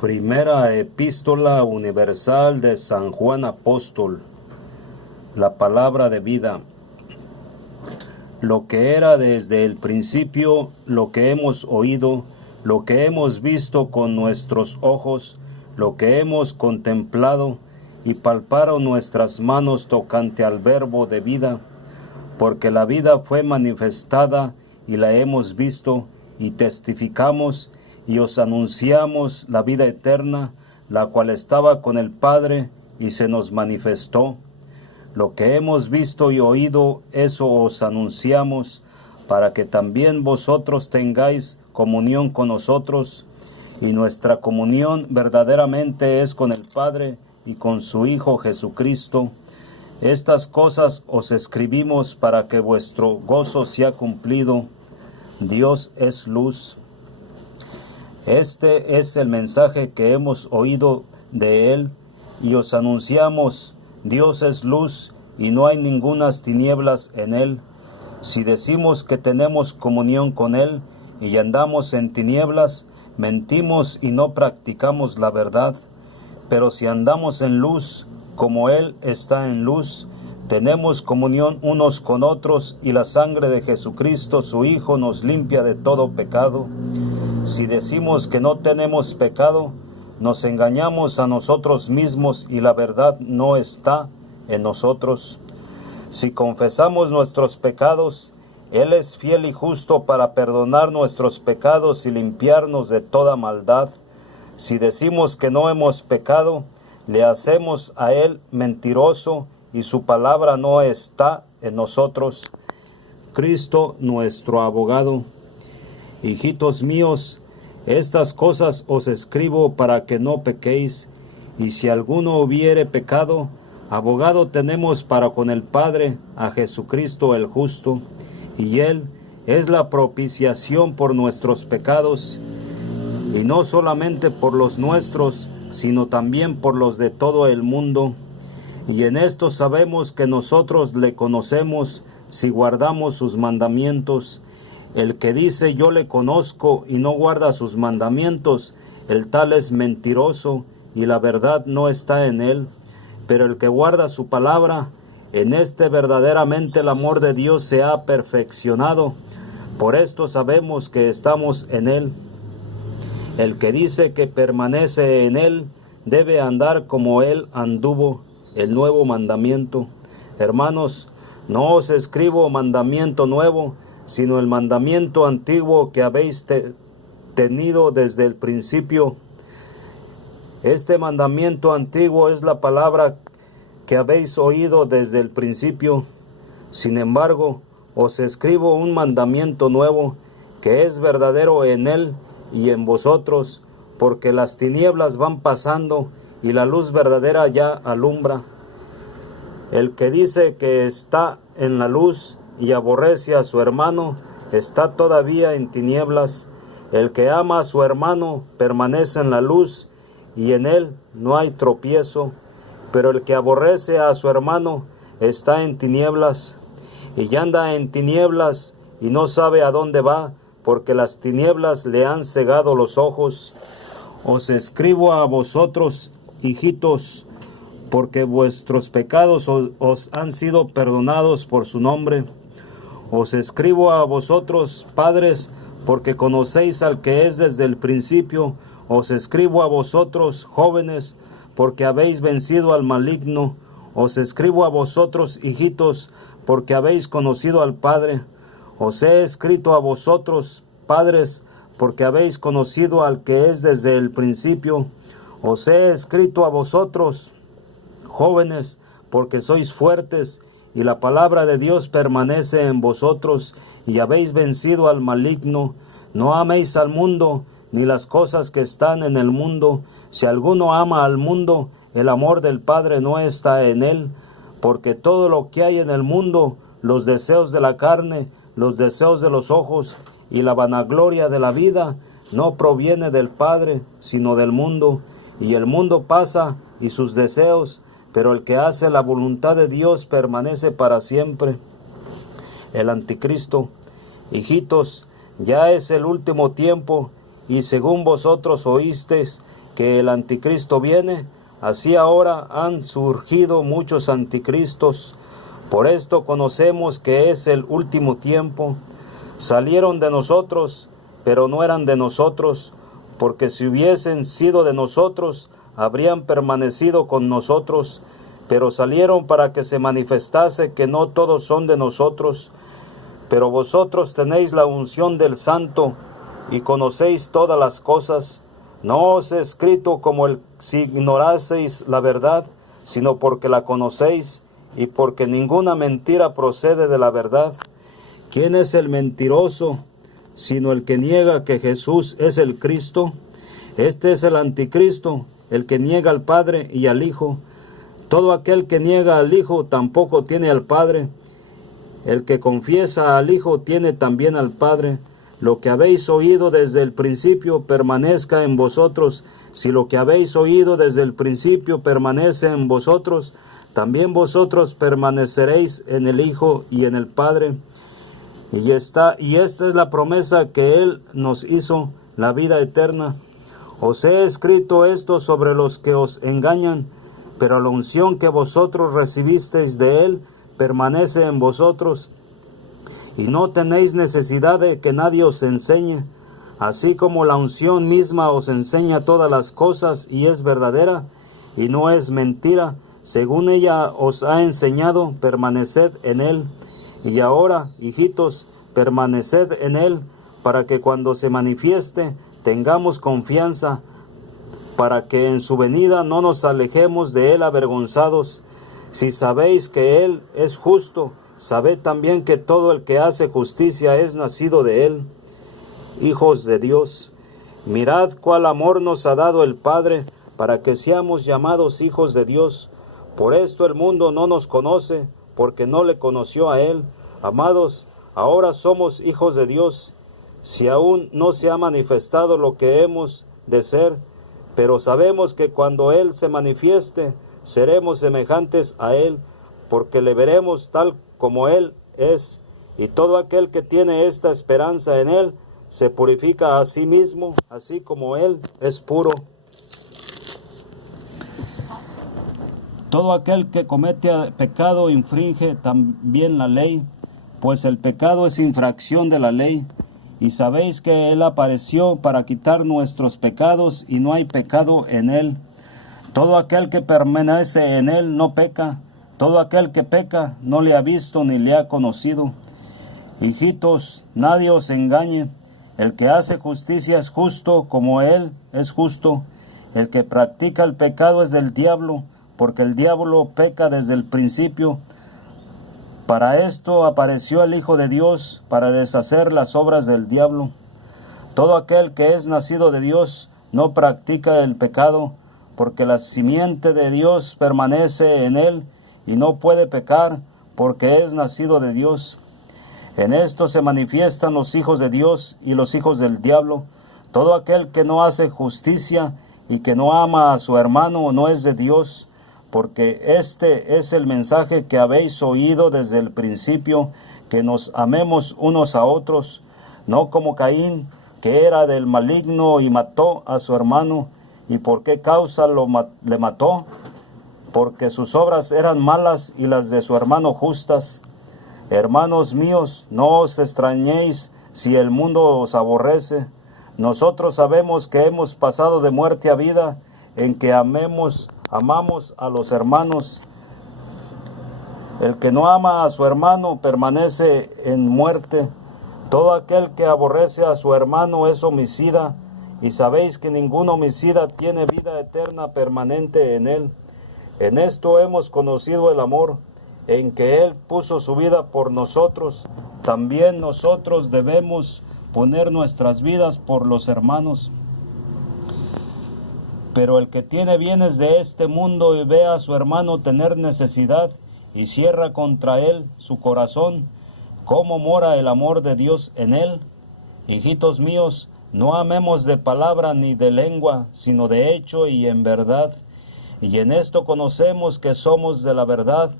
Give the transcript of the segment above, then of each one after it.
Primera Epístola Universal de San Juan Apóstol. La palabra de vida. Lo que era desde el principio, lo que hemos oído, lo que hemos visto con nuestros ojos, lo que hemos contemplado y palparon nuestras manos tocante al verbo de vida, porque la vida fue manifestada y la hemos visto y testificamos y os anunciamos la vida eterna, la cual estaba con el Padre y se nos manifestó. Lo que hemos visto y oído, eso os anunciamos, para que también vosotros tengáis comunión con nosotros, y nuestra comunión verdaderamente es con el Padre y con su Hijo Jesucristo. Estas cosas os escribimos para que vuestro gozo sea cumplido. Dios es luz. Este es el mensaje que hemos oído de Él y os anunciamos. Dios es luz y no hay ningunas tinieblas en Él. Si decimos que tenemos comunión con Él y andamos en tinieblas, mentimos y no practicamos la verdad. Pero si andamos en luz, como Él está en luz, tenemos comunión unos con otros y la sangre de Jesucristo, su Hijo, nos limpia de todo pecado. Si decimos que no tenemos pecado, nos engañamos a nosotros mismos y la verdad no está en nosotros. Si confesamos nuestros pecados, Él es fiel y justo para perdonar nuestros pecados y limpiarnos de toda maldad. Si decimos que no hemos pecado, le hacemos a Él mentiroso y su palabra no está en nosotros. Cristo, nuestro abogado. Hijitos míos, estas cosas os escribo para que no pequéis, y si alguno hubiere pecado, abogado tenemos para con el Padre, a Jesucristo el justo, y Él es la propiciación por nuestros pecados, y no solamente por los nuestros, sino también por los de todo el mundo. Y en esto sabemos que nosotros le conocemos si guardamos sus mandamientos. El que dice yo le conozco y no guarda sus mandamientos, el tal es mentiroso y la verdad no está en él. Pero el que guarda su palabra, en este verdaderamente el amor de Dios se ha perfeccionado. Por esto sabemos que estamos en él. El que dice que permanece en él, debe andar como él anduvo. El nuevo mandamiento. Hermanos, no os escribo mandamiento nuevo, sino el mandamiento antiguo que habéis tenido desde el principio. Este mandamiento antiguo es la palabra que habéis oído desde el principio. Sin embargo, os escribo un mandamiento nuevo, que es verdadero en él y en vosotros, porque las tinieblas van pasando y la luz verdadera ya alumbra. El que dice que está en la luz y aborrece a su hermano, está todavía en tinieblas. El que ama a su hermano permanece en la luz, y en él no hay tropiezo. Pero el que aborrece a su hermano está en tinieblas, y anda en tinieblas, y no sabe a dónde va, porque las tinieblas le han cegado los ojos. Os escribo a vosotros, hijitos, porque vuestros pecados os han sido perdonados por su nombre. Os escribo a vosotros, padres, porque conocéis al que es desde el principio. Os escribo a vosotros, jóvenes, porque habéis vencido al maligno. Os escribo a vosotros, hijitos, porque habéis conocido al Padre. Os he escrito a vosotros, padres, porque habéis conocido al que es desde el principio. Os he escrito a vosotros, jóvenes, porque sois fuertes, y la palabra de Dios permanece en vosotros, y habéis vencido al maligno. No améis al mundo, ni las cosas que están en el mundo. Si alguno ama al mundo, el amor del Padre no está en él, porque todo lo que hay en el mundo, los deseos de la carne, los deseos de los ojos, y la vanagloria de la vida, no proviene del Padre, sino del mundo. Y el mundo pasa, y sus deseos, pero el que hace la voluntad de Dios permanece para siempre. El anticristo. Hijitos, ya es el último tiempo, y según vosotros oísteis que el anticristo viene, así ahora han surgido muchos anticristos. Por esto conocemos que es el último tiempo. Salieron de nosotros, pero no eran de nosotros, porque si hubiesen sido de nosotros, habrían permanecido con nosotros, pero salieron para que se manifestase que no todos son de nosotros. Pero vosotros tenéis la unción del Santo, y conocéis todas las cosas. No os he escrito como si ignoraseis la verdad, sino porque la conocéis, y porque ninguna mentira procede de la verdad. ¿Quién es el mentiroso, sino el que niega que Jesús es el Cristo? Este es el anticristo, el que niega al Padre y al Hijo. Todo aquel que niega al Hijo tampoco tiene al Padre. El que confiesa al Hijo tiene también al Padre. Lo que habéis oído desde el principio permanezca en vosotros. Si lo que habéis oído desde el principio permanece en vosotros, también vosotros permaneceréis en el Hijo y en el Padre. Y esta es la promesa que Él nos hizo, la vida eterna. Os he escrito esto sobre los que os engañan, pero la unción que vosotros recibisteis de Él permanece en vosotros, y no tenéis necesidad de que nadie os enseñe, así como la unción misma os enseña todas las cosas y es verdadera, y no es mentira. Según ella os ha enseñado, permaneced en Él. Y ahora, hijitos, permaneced en Él, para que cuando se manifieste tengamos confianza, para que en su venida no nos alejemos de Él avergonzados. Si sabéis que Él es justo, sabed también que todo el que hace justicia es nacido de Él. Hijos de Dios, mirad cuál amor nos ha dado el Padre, para que seamos llamados hijos de Dios. Por esto el mundo no nos conoce, porque no le conoció a Él. Amados, ahora somos hijos de Dios, si aún no se ha manifestado lo que hemos de ser, pero sabemos que cuando Él se manifieste, seremos semejantes a Él, porque le veremos tal como Él es. Y todo aquel que tiene esta esperanza en Él, se purifica a sí mismo, así como Él es puro. Todo aquel que comete pecado infringe también la ley, pues el pecado es infracción de la ley. Y sabéis que Él apareció para quitar nuestros pecados, y no hay pecado en Él. Todo aquel que permanece en Él no peca. Todo aquel que peca no le ha visto ni le ha conocido. Hijitos, nadie os engañe. El que hace justicia es justo como Él es justo. El que practica el pecado es del diablo, porque el diablo peca desde el principio. Para esto apareció el Hijo de Dios, para deshacer las obras del diablo. Todo aquel que es nacido de Dios no practica el pecado, porque la simiente de Dios permanece en él, y no puede pecar, porque es nacido de Dios. En esto se manifiestan los hijos de Dios y los hijos del diablo. Todo aquel que no hace justicia y que no ama a su hermano no es de Dios, porque este es el mensaje que habéis oído desde el principio, que nos amemos unos a otros, no como Caín, que era del maligno y mató a su hermano. ¿Y por qué causa le mató? Porque sus obras eran malas y las de su hermano justas. Hermanos míos, no os extrañéis si el mundo os aborrece. Nosotros sabemos que hemos pasado de muerte a vida, en que amamos a los hermanos. El que no ama a su hermano permanece en muerte. Todo aquel que aborrece a su hermano es homicida, y sabéis que ningún homicida tiene vida eterna permanente en él. En esto hemos conocido el amor, en que Él puso su vida por nosotros. También nosotros debemos poner nuestras vidas por los hermanos. Pero el que tiene bienes de este mundo y ve a su hermano tener necesidad y cierra contra él su corazón, ¿cómo mora el amor de Dios en él? Hijitos míos, no amemos de palabra ni de lengua, sino de hecho y en verdad. Y en esto conocemos que somos de la verdad,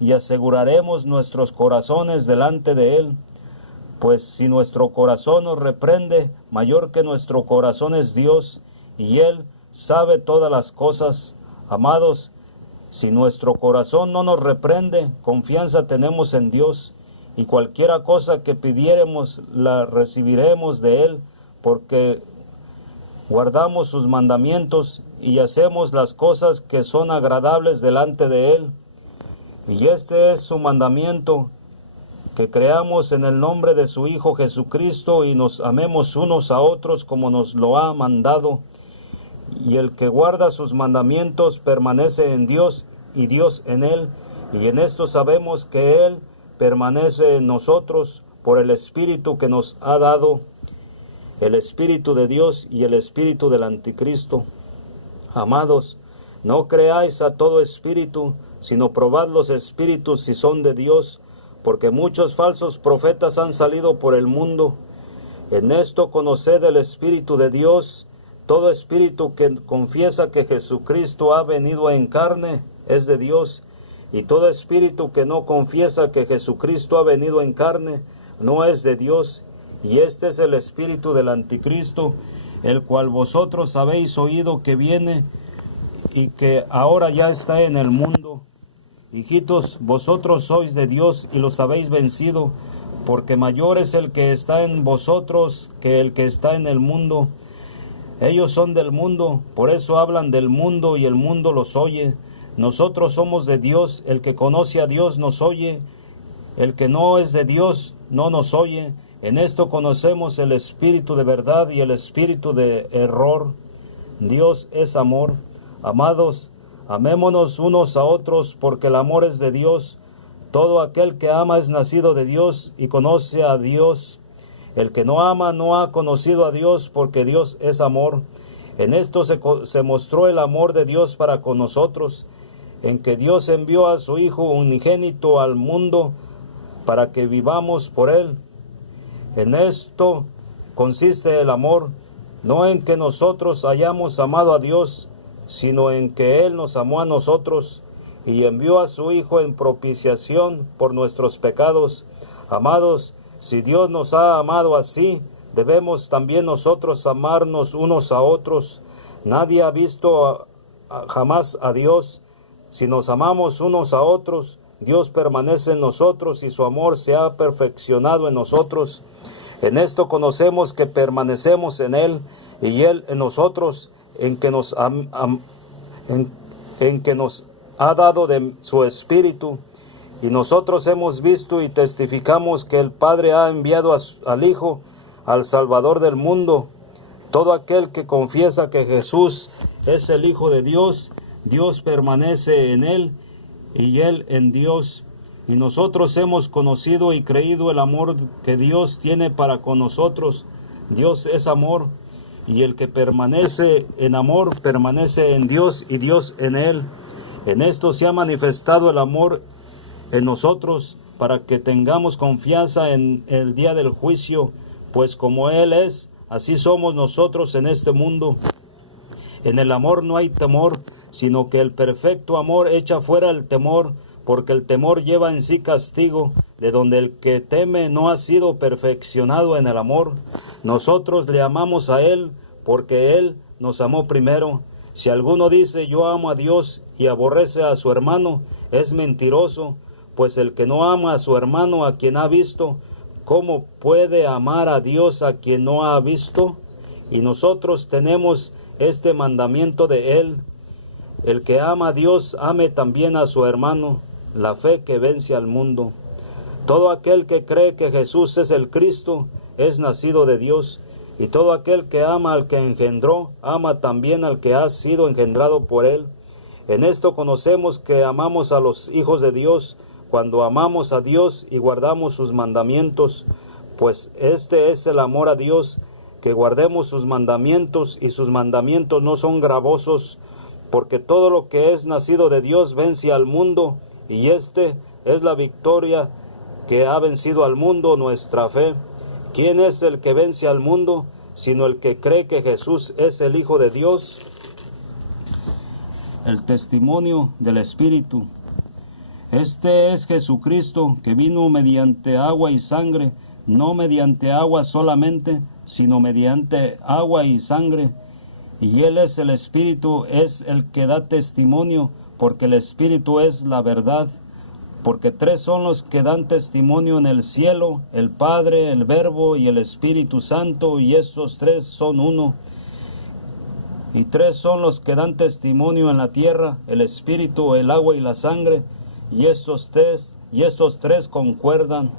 y aseguraremos nuestros corazones delante de Él. Pues si nuestro corazón nos reprende, mayor que nuestro corazón es Dios, y Él sabe todas las cosas. Amados, si nuestro corazón no nos reprende, confianza tenemos en Dios, y cualquiera cosa que pidiéremos la recibiremos de Él, porque guardamos sus mandamientos y hacemos las cosas que son agradables delante de Él. Y este es su mandamiento, que creamos en el nombre de su Hijo Jesucristo y nos amemos unos a otros como nos lo ha mandado. Y el que guarda sus mandamientos permanece en Dios y Dios en él. Y en esto sabemos que Él permanece en nosotros por el Espíritu que nos ha dado, el Espíritu de Dios y el Espíritu del Anticristo. Amados, no creáis a todo espíritu, sino probad los espíritus si son de Dios, porque muchos falsos profetas han salido por el mundo. En esto conoced el Espíritu de Dios. Todo espíritu que confiesa que Jesucristo ha venido en carne es de Dios, y todo espíritu que no confiesa que Jesucristo ha venido en carne no es de Dios. Y este es el espíritu del Anticristo, el cual vosotros habéis oído que viene y que ahora ya está en el mundo. Hijitos, vosotros sois de Dios y los habéis vencido, porque mayor es el que está en vosotros que el que está en el mundo. Ellos son del mundo, por eso hablan del mundo y el mundo los oye. Nosotros somos de Dios, el que conoce a Dios nos oye, el que no es de Dios no nos oye. En esto conocemos el espíritu de verdad y el espíritu de error. Dios es amor. Amados, amémonos unos a otros, porque el amor es de Dios. Todo aquel que ama es nacido de Dios y conoce a Dios. El que no ama no ha conocido a Dios, porque Dios es amor. En esto se mostró el amor de Dios para con nosotros, en que Dios envió a su Hijo unigénito al mundo para que vivamos por Él. En esto consiste el amor, no en que nosotros hayamos amado a Dios, sino en que Él nos amó a nosotros y envió a su Hijo en propiciación por nuestros pecados. Amados, si Dios nos ha amado así, debemos también nosotros amarnos unos a otros. Nadie ha visto jamás a Dios. Si nos amamos unos a otros, Dios permanece en nosotros y su amor se ha perfeccionado en nosotros. En esto conocemos que permanecemos en Él y Él en nosotros, en que nos ha dado de su Espíritu. Y nosotros hemos visto y testificamos que el Padre ha enviado al Hijo, al Salvador del mundo. Todo aquel que confiesa que Jesús es el Hijo de Dios, Dios permanece en Él y Él en Dios. Y nosotros hemos conocido y creído el amor que Dios tiene para con nosotros. Dios es amor, y el que permanece en amor permanece en Dios y Dios en Él. En esto se ha manifestado el amor en nosotros, para que tengamos confianza en el día del juicio, pues como Él es, así somos nosotros en este mundo. En el amor no hay temor, sino que el perfecto amor echa fuera el temor, porque el temor lleva en sí castigo, de donde el que teme no ha sido perfeccionado en el amor. Nosotros le amamos a Él, porque Él nos amó primero. Si alguno dice yo amo a Dios y aborrece a su hermano, es mentiroso, pues el que no ama a su hermano a quien ha visto, ¿cómo puede amar a Dios a quien no ha visto? Y nosotros tenemos este mandamiento de Él: el que ama a Dios, ame también a su hermano. La fe que vence al mundo. Todo aquel que cree que Jesús es el Cristo es nacido de Dios, y todo aquel que ama al que engendró, ama también al que ha sido engendrado por Él. En esto conocemos que amamos a los hijos de Dios, cuando amamos a Dios y guardamos sus mandamientos, pues este es el amor a Dios, que guardemos sus mandamientos, y sus mandamientos no son gravosos, porque todo lo que es nacido de Dios vence al mundo, y este es la victoria que ha vencido al mundo, nuestra fe. ¿Quién es el que vence al mundo, sino el que cree que Jesús es el Hijo de Dios? El testimonio del Espíritu. Este es Jesucristo, que vino mediante agua y sangre, no mediante agua solamente, sino mediante agua y sangre. y Él es el Espíritu, es el que da testimonio, porque el Espíritu es la verdad. Porque 3 son los que dan testimonio en el cielo, el Padre, el Verbo y el Espíritu Santo, y estos 3 son uno. Y 3 son los que dan testimonio en la tierra, el Espíritu, el agua y la sangre, y estos tres concuerdan.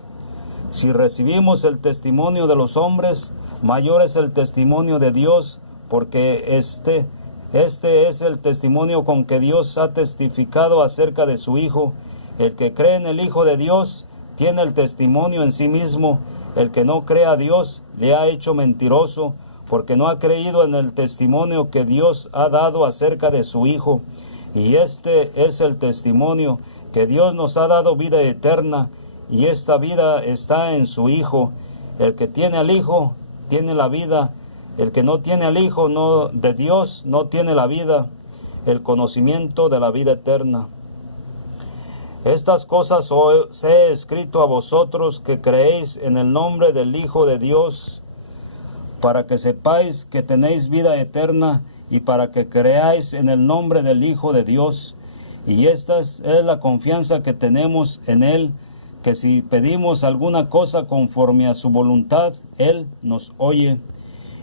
Si recibimos el testimonio de los hombres, mayor es el testimonio de Dios, porque este es el testimonio con que Dios ha testificado acerca de su Hijo. El que cree en el Hijo de Dios tiene el testimonio en sí mismo. El que no cree a Dios le ha hecho mentiroso, porque no ha creído en el testimonio que Dios ha dado acerca de su Hijo. Y este es el testimonio, que Dios nos ha dado vida eterna, y esta vida está en su Hijo. El que tiene al Hijo tiene la vida. El que no tiene al Hijo de Dios no tiene la vida, el conocimiento de la vida eterna. Estas cosas os he escrito a vosotros que creéis en el nombre del Hijo de Dios, para que sepáis que tenéis vida eterna, y para que creáis en el nombre del Hijo de Dios. Y esta es la confianza que tenemos en Él, que si pedimos alguna cosa conforme a su voluntad, Él nos oye.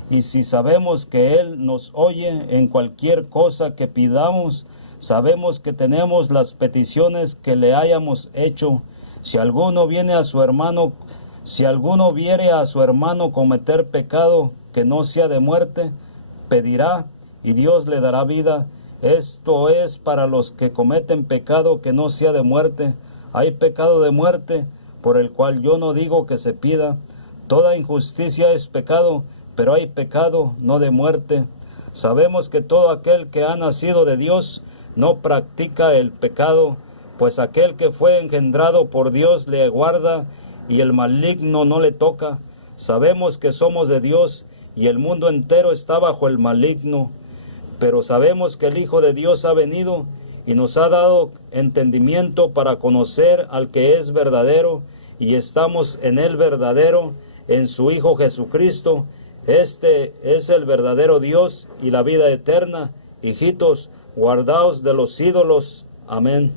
Y si sabemos que Él nos oye en cualquier cosa que pidamos, sabemos que tenemos las peticiones que le hayamos hecho. Si alguno viere a su hermano cometer pecado que no sea de muerte, pedirá y Dios le dará vida. Esto es para los que cometen pecado que no sea de muerte. Hay pecado de muerte, por el cual yo no digo que se pida. Toda injusticia es pecado, pero hay pecado no de muerte. Sabemos que todo aquel que ha nacido de Dios no practica el pecado, pues aquel que fue engendrado por Dios le guarda, y el maligno no le toca. Sabemos que somos de Dios, y el mundo entero está bajo el maligno. Pero sabemos que el Hijo de Dios ha venido, y nos ha dado entendimiento para conocer al que es verdadero, y estamos en el verdadero, en su Hijo Jesucristo. Este es el verdadero Dios y la vida eterna. Hijitos, guardaos de los ídolos. Amén.